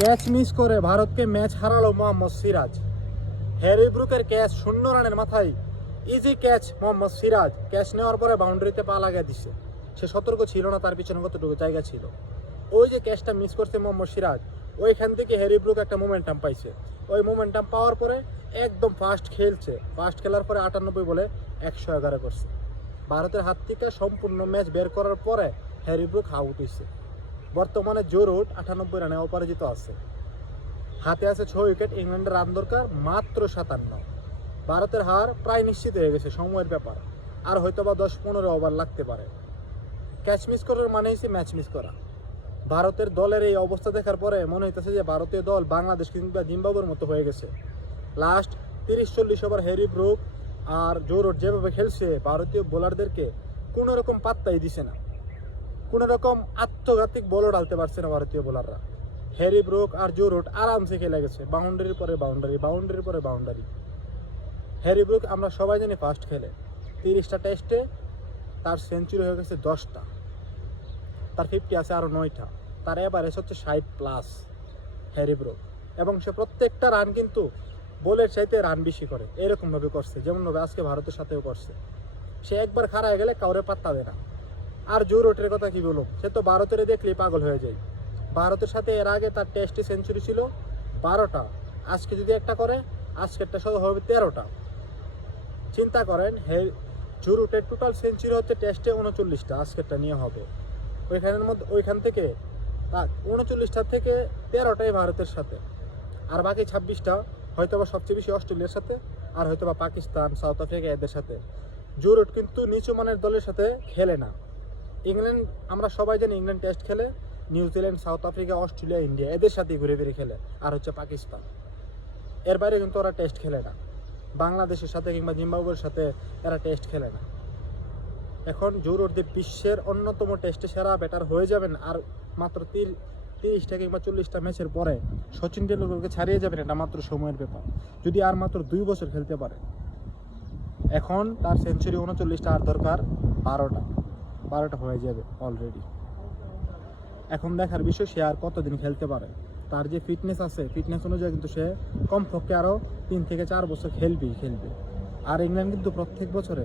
Catch miss করে ভারতকে match হারালো মোহাম্মদ সিরাজ। হ্যারি ব্রুকের ক্যাচ 0 রানের মাথায় easy catch. Mohammad Siraj catch নেওয়ার পরে বাউন্ডারিতে পা লাগিয়ে দিছে। সে সতর্ক ছিল না তার পিছনে কতটুকু জায়গা ছিল। ওই যে ক্যাচটা মিস করছে মোহাম্মদ সিরাজ, ওইখান থেকে হ্যারি ব্রুক একটা মোমেন্টাম পাইছে। ওই মোমেন্টাম পাওয়ার পরে একদম ফাস্ট খেলছে। ফাস্ট খেলার পরে 98 বলে 111 করছে। ভারতের হাত থেকে সম্পূর্ণ ম্যাচ বের করার পরে হ্যারি ব্রুক আউট হয়েছে। বর্তমানে জো রুট 98 রানে অপরাজিত আছে। হাতে আছে 6 উইকেট। ইংল্যান্ডের রান দরকার মাত্র 57। ভারতের হার প্রায় নিশ্চিত হয়ে গেছে, সময়ের ব্যাপার। আর হয়তো বা 10-15 ওভার লাগতে পারে। ক্যাচ মিস করার মানে হচ্ছে ম্যাচ মিস করা। ভারতের দলের এই অবস্থা দেখার পরে মনে হইতেছে যে ভারতীয় দল বাংলাদেশ কিংবা জিম্বাবুয়ের মতো হয়ে গেছে। লাস্ট 30-40 ওভার হ্যারি ব্রুক আর জো রুট যেভাবে খেলছে, ভারতীয় বোলারদেরকে কোনো রকম পাত্তাই দিছে না। কোনো রকম আত্মঘাতিক বলও ডালতে পারছে না ভারতীয় বোলাররা। হ্যারি ব্রুক আর জো রুট আরামসে খেলে গেছে, বাউন্ডারির পরে বাউন্ডারি, বাউন্ডারির পরে বাউন্ডারি। হ্যারি ব্রুক আমরা সবাই জানি ফাস্ট খেলে। 30টা টেস্টে তার সেঞ্চুরি হয়ে গেছে 10টা, তার 50 আছে আরও 9টা। তার এভারেজ হচ্ছে 60+ হ্যারি ব্রুক। এবং সে প্রত্যেকটা রান কিন্তু বলের চাইতে রান বেশি করে, এরকমভাবে করছে যেমনভাবে আজকে ভারতের সাথেও করছে। সে একবার খাড়ায় গেলে কাউরে পাত্তা দেয় না। আর জো রুটের কথা কি বলবো, সে তো ভারতের দেখলেই পাগল হয়ে যায়। ভারতের সাথে এর আগে তার টেস্টে সেঞ্চুরি ছিল 12টা। আজকে যদি একটা করে, আজকেরটা সহ হবে 13টা। চিন্তা করেন, জো রুটের টোটাল সেঞ্চুরি হচ্ছে টেস্টে 39টা, আজকেরটা নিয়ে হবে। ওইখান থেকে 39টা থেকে 13টাই ভারতের সাথে, আর বাকি 26টা হয়তো বা সবচেয়ে বেশি অস্ট্রেলিয়ার সাথে, আর হয়তো বা পাকিস্তান, সাউথ আফ্রিকা এদের সাথে। জো রুট কিন্তু নিচু মানের দলের সাথে খেলে না। ইংল্যান্ড, আমরা সবাই জানি ইংল্যান্ড টেস্ট খেলে New Zealand, south Africa, Australia, India এদের সাথে ঘুরে ফিরে খেলে, আর হচ্ছে পাকিস্তান। এর বাইরে কিন্তু ওরা টেস্ট খেলে না। বাংলাদেশের সাথে কিংবা জিম্বাবুয়ের সাথে এরা টেস্ট খেলে না। এখন জো রুট বিশ্বের অন্যতম টেস্টে সেরা ব্যাটার হয়ে যাবেন, আর মাত্র 30টা কিংবা 40টা ম্যাচের পরে সচিন টেন্ডুলকরকে ছাড়িয়ে যাবেন, এটা মাত্র সময়ের ব্যাপার। যদি আর মাত্র 2 বছর খেলতে পারে। এখন তার সেঞ্চুরি 39টা, আর দরকার 12টা হয়ে যাবে অলরেডি। এখন দেখার বিষয় সে আর কতদিন খেলতে পারে। তার যে ফিটনেস আছে, ফিটনেস অনুযায়ী কিন্তু সে কমপক্ষে আরও 3 থেকে 4 বছর খেলবে। আর ইংল্যান্ড কিন্তু প্রত্যেক বছরে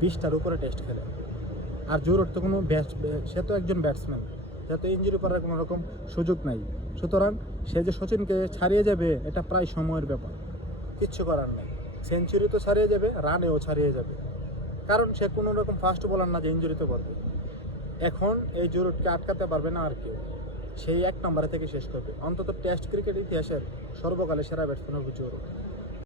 20টার উপরে টেস্ট খেলে। আর জো রুট তো কোনো সে তো একজন ব্যাটসম্যান, সে তো ইঞ্জুরি করার কোনো রকম সুযোগ নাই। সুতরাং সে যে সচিনকে ছাড়িয়ে যাবে, এটা প্রায় সময়ের ব্যাপার, কিচ্ছু করার নেই। সেঞ্চুরি তো ছাড়িয়ে যাবে, রানেও ছাড়িয়ে যাবে, কারণ সে কোনো রকম ফাস্ট বোলার না যে ইঞ্জুরিতে পড়বে। এখন এই জো রুটকে আটকাতে পারবে না আর কেউ। সেই 1 নম্বরে থেকে শেষ করবে। অন্তত টেস্ট ক্রিকেট ইতিহাসের সর্বকালে সেরা ব্যাটসম্যান হবে জো রুট।